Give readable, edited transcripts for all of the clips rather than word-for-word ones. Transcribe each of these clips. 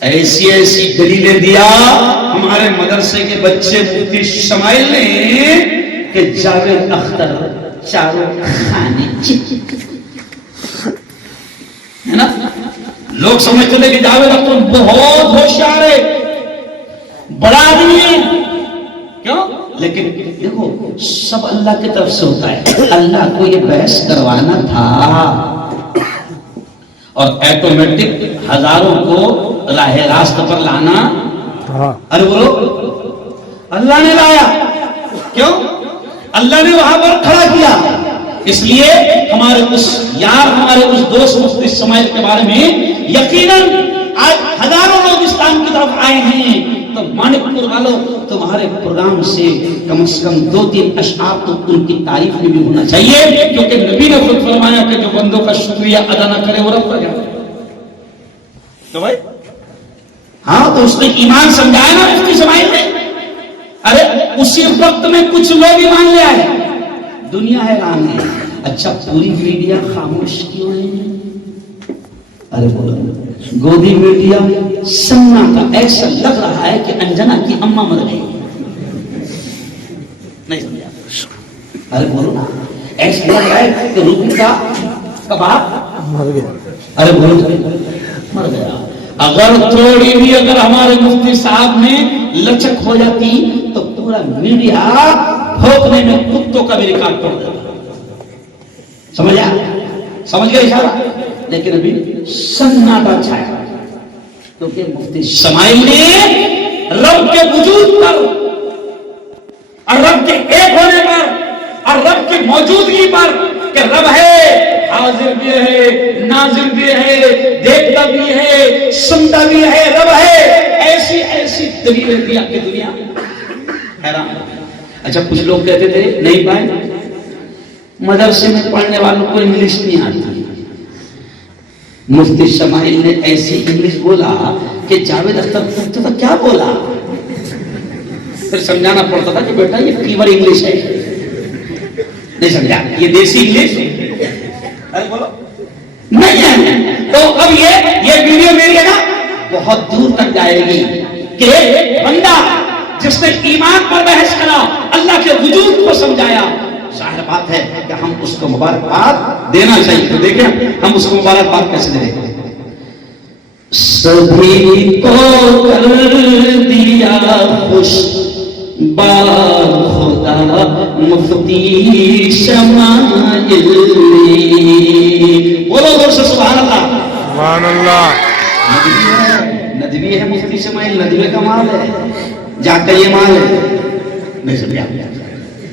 ایسی ایسی دلیلیں دیا ہمارے مدرسے کے بچے مفتی شمائل نے کہ جاوید اختر چاروں کھانے ہے نا. لوگ سمجھتے تھے کہ جاوید اختر بہت ہوشیار ہے, بڑا آدمی ہے, کیوں؟ لیکن دیکھو سب اللہ کی طرف سے ہوتا ہے. اللہ کو یہ بحث کروانا تھا اور ایٹومیٹک ہزاروں کو راہ راست پر لانا. ارے بولو, اللہ نے لایا. کیوں؟ اللہ نے وہاں پر کھڑا کیا. اس لیے ہمارے اس یار, ہمارے اس دوست مفتی اسماعیل کے بارے میں یقیناً آج ہزاروں لوگ اسلام کی طرف آئے ہیں. تو مانک پور والوں تمہارے پروگرام سے کم از کم 2-3 اشعار تو ان کی تعریف میں بھی ہونا چاہیے, کیونکہ نبی نے خود فرمایا کہ جو بندوں کا شکریہ ادا نہ کرے وہ رب کا جائے. تو بھائی ہاں, تو اس نے ایمان سمجھایا نا مفتی اسماعیل نے. ارے اسی وقت میں کچھ لوگ ایمان لے آئے. دنیا حیران ہے. اچھا پوری میڈیا خاموش کیوں ہے؟ ارے بولو, گودی میڈیا سناٹا. ایسا لگ رہا ہے کہ انجنا کی اماں مر گئی. نہیں سمجھا؟ ارے بولو نا, ایسا لگ رہا ہے کہ روٹی کا کباب مر گیا. ارے بولو مر گیا. اگر تھوڑی بھی اگر ہمارے مفتی صاحب میں لچک ہو جاتی تو پورا میڈیا بھونکنے میں کتوں کا بھی ریکارڈ توڑ دیتا. سمجھا؟ سمجھ گئے اشارہ؟ لیکن ابھی سناٹا چھایا, کیونکہ مفتی اسماعیل نے رب کے وجود پر اور رب کے ایک ہونے پر اور رب کی موجودگی پر کہ رب ہے, حاضر بھی ہے, ناظر بھی ہے, دیکھتا بھی ہے, سنتا بھی ہے, رب ہے, ایسی ایسی دلیلیں دیا کہ دنیا حیران. اچھا کچھ لوگ کہتے تھے نہیں بھائی مدرسے میں پڑھنے والوں کو انگلش نہیں آتی. مفتی اسماعیل نے ایسی انگلش بولا کہ جاوید اختر پوچھتا تھا کیا بولا, پھر سمجھانا پڑتا تھا کہ بیٹا یہ فیور انگلش ہے. نہیں سمجھا, یہ دیسی انگلش بولو نہیں ہے. تو اب یہ ویڈیو میری ہے نا بہت دور تک جائے گی کہ بندہ جس نے ایمان پر بحث کرا, اللہ کے وجود کو سمجھایا, ظاہر بات ہے کہ ہم اس کو مبارکباد دینا چاہیے. تو دیکھیں ہم اس کو مبارکباد کیسے دیں گے. سبھی کو کر دیا خوش با خدا مفتی شمائل. بولو زور سے سبحان اللہ. سبحان اللہ. ندوی ہے مفتی شمائل, ندوی کا مال ہے, جا کر یہ مال ہے. نہیں سمجھا,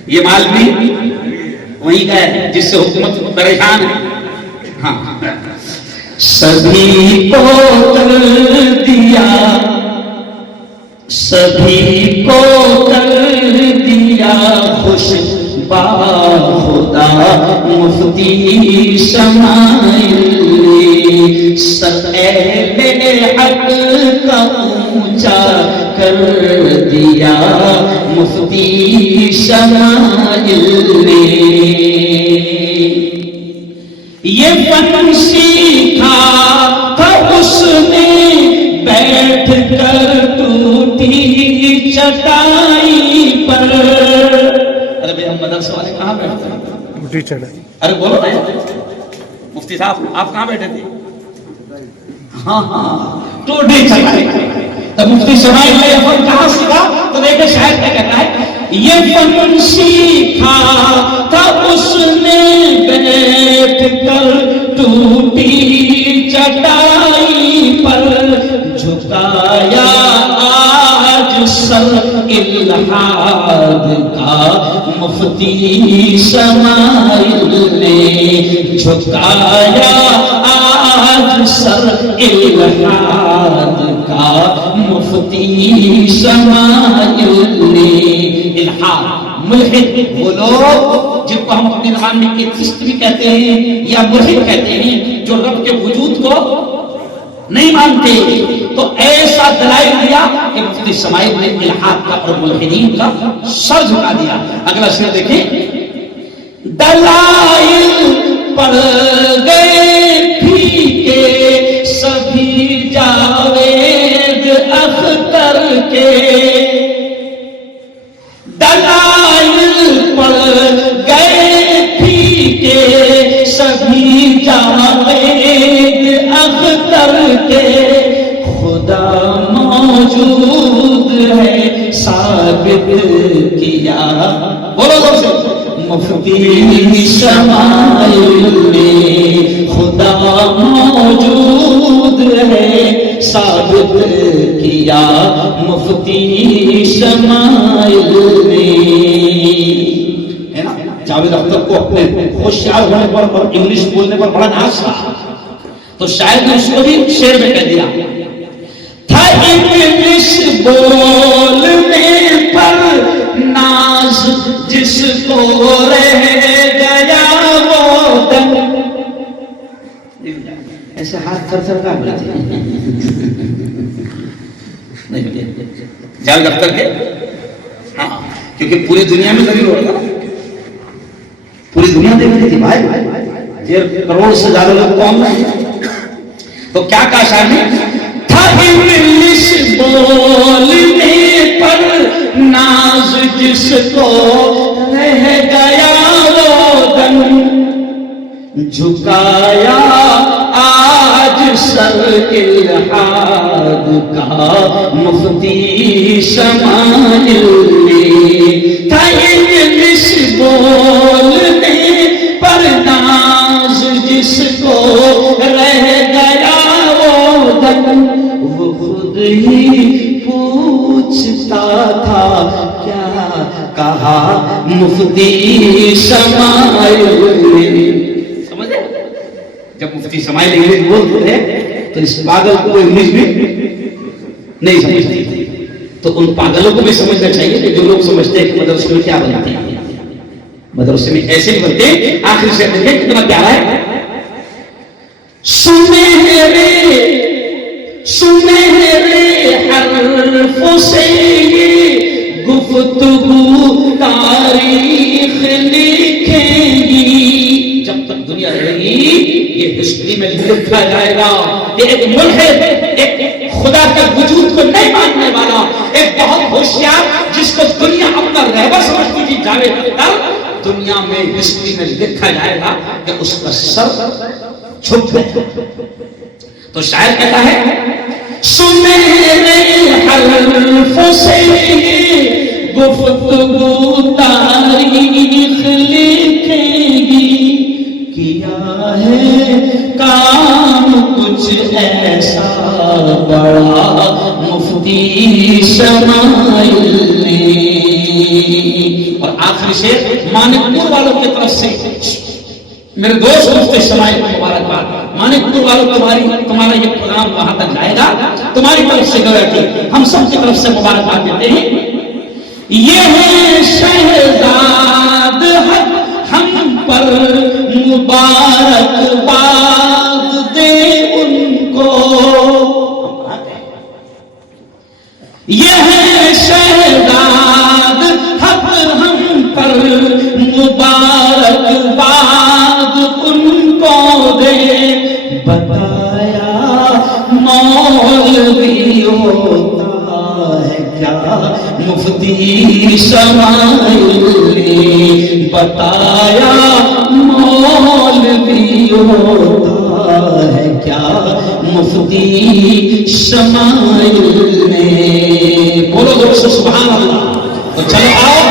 یہ مال بھی وہی کا ہے جس سے حکومت پریشان ہے. ہاں, سبھی کو کر دیا, سبھی کو کر دیا خوش با خدا مفتی شمائل. سر اہل حق کا اونچا کر دیا مفتی شمائل نے. یہ فن سیکھا تھا اس نے بیٹھ کر ٹوٹی چٹائی پر. ارے بھائی ہم مدرسے والے کہاں بیٹھتے ہیں؟ ٹوٹی چٹائی. ارے بولو مفتی صاحب آپ کہاں بیٹھے تھے؟ ہاں ہاں ٹوٹی چٹائی. تو مفتی اسماعیل نے یہ فن کہاں سیکھا؟ تو دیکھیں شاید کیا کہتا ہے, یہ فن سیکھا تھا اس نے بیٹھ کر ٹوٹی چٹائی پر. جھکایا آج سر الحاد کا مفتی شمائل نے. جھکایا آج سر الحاد کا مفتی شمائل نے. الحاد ملحد وہ لوگ جن کو ہم اپنی زبان میں ایتھسٹ بھی کہتے ہیں یا ملحد کہتے ہیں, جو رب کے وجود کو نہیں مانتے. تو ایسا دلائل دیا کہ مفتی اسماعیل نے الحاد کا اور ملحدین کا سر جھکا دیا. اگلا شعر دیکھیں. دلائل پڑ گئے پھیکے سبھی جاوید کے دلائل پڑ گئے پھیکے سبھی جاوید اختر کے خدا موجود ہے ثابت کیا بولو زور سے مفتی شمائل میں خدا موجود ہے ثابت کیا مفتی شمائل میں ہے نا. جاوید اختر کو اپنے ہوشیار ہونے پر اور انگلش بولنے پر بڑا ناز تھا تو شاید نے اس کو بھی شعر میں کہہ دیا تھا انگلش بولنے پر ناز جس کو رہ گیا وہ دن. ایسے ہاتھ تھر تھر کام لیتے جاوید اختر کے ہاں کیونکہ پوری دنیا میں ضرور ہو رہا پوری دنیا دیکھ رہی تھی بھائی کروڑ سے زیادہ لوگ کون ہیں تو کیا کہا شاعر نے تھا انگلش بولنے پر ناز جس کو رہ گیا وہ دن جھکایا آج سر الحاد کا مفتی شمائل میں تھا انگلش بولنے پر ناز جس کو رہ گیا وہ دن وہ خود ہی پوچھتا تھا کیا کہا مفتی شمائل نے. سمجھے جب مفتی شمائل انگلش بولتے ہیں تو اس پاگل کو انگلش بھی نہیں سمجھتے تو ان پاگلوں کو بھی سمجھنا چاہیے کہ جو لوگ سمجھتے ہیں کہ مدرسے میں کیا بنتے ہیں مدرسے میں ایسے بھی بنتے ہیں. آخر سے دیکھیں کتنا پیارا ہے سنہرے حرف سے یہ گفتگو تاریخ لکھیں گی. جب تک دنیا رہے گی یہ ہسٹری میں لکھا جائے گا. یہ ایک ملحد ایک خدا کے وجود کو نہیں ماننے والا ایک بہت ہوشیار جس کو دنیا اپنا رہبر سمجھتی تھی جاوید اختر دنیا میں ہسٹری میں لکھا جائے گا کہ اس کا سر چھپ گیا. تو شاعر کہتا ہے سنہرے حرف سے گفتگو تاریخ لکھیں گی کیا ہے کام کچھ ایسا بڑا مفتی شمائل نے. اور آخری شعر مانک پور والوں کی طرف سے میرے دوست مفتی شمائل کو مبارکباد. مانک پور والوں تمہارا یہ پروگرام وہاں تک جائے گا تمہاری طرف سے گویا کہ ہم سب کی طرف سے مبارکباد دیتے ہیں. یہ ہے شہزاد حق ہم پر مبارکباد دے ان کو. یہ ہے شہزاد حق ہم پر مبارکباد ان کو دے. بتایا مولوی ہوتا ہے کیا مفتی شمائل نے. بتایا مولوی ہوتا ہے کیا مفتی شمائل نے. بولو سبحان اللہ. تو چلو آؤ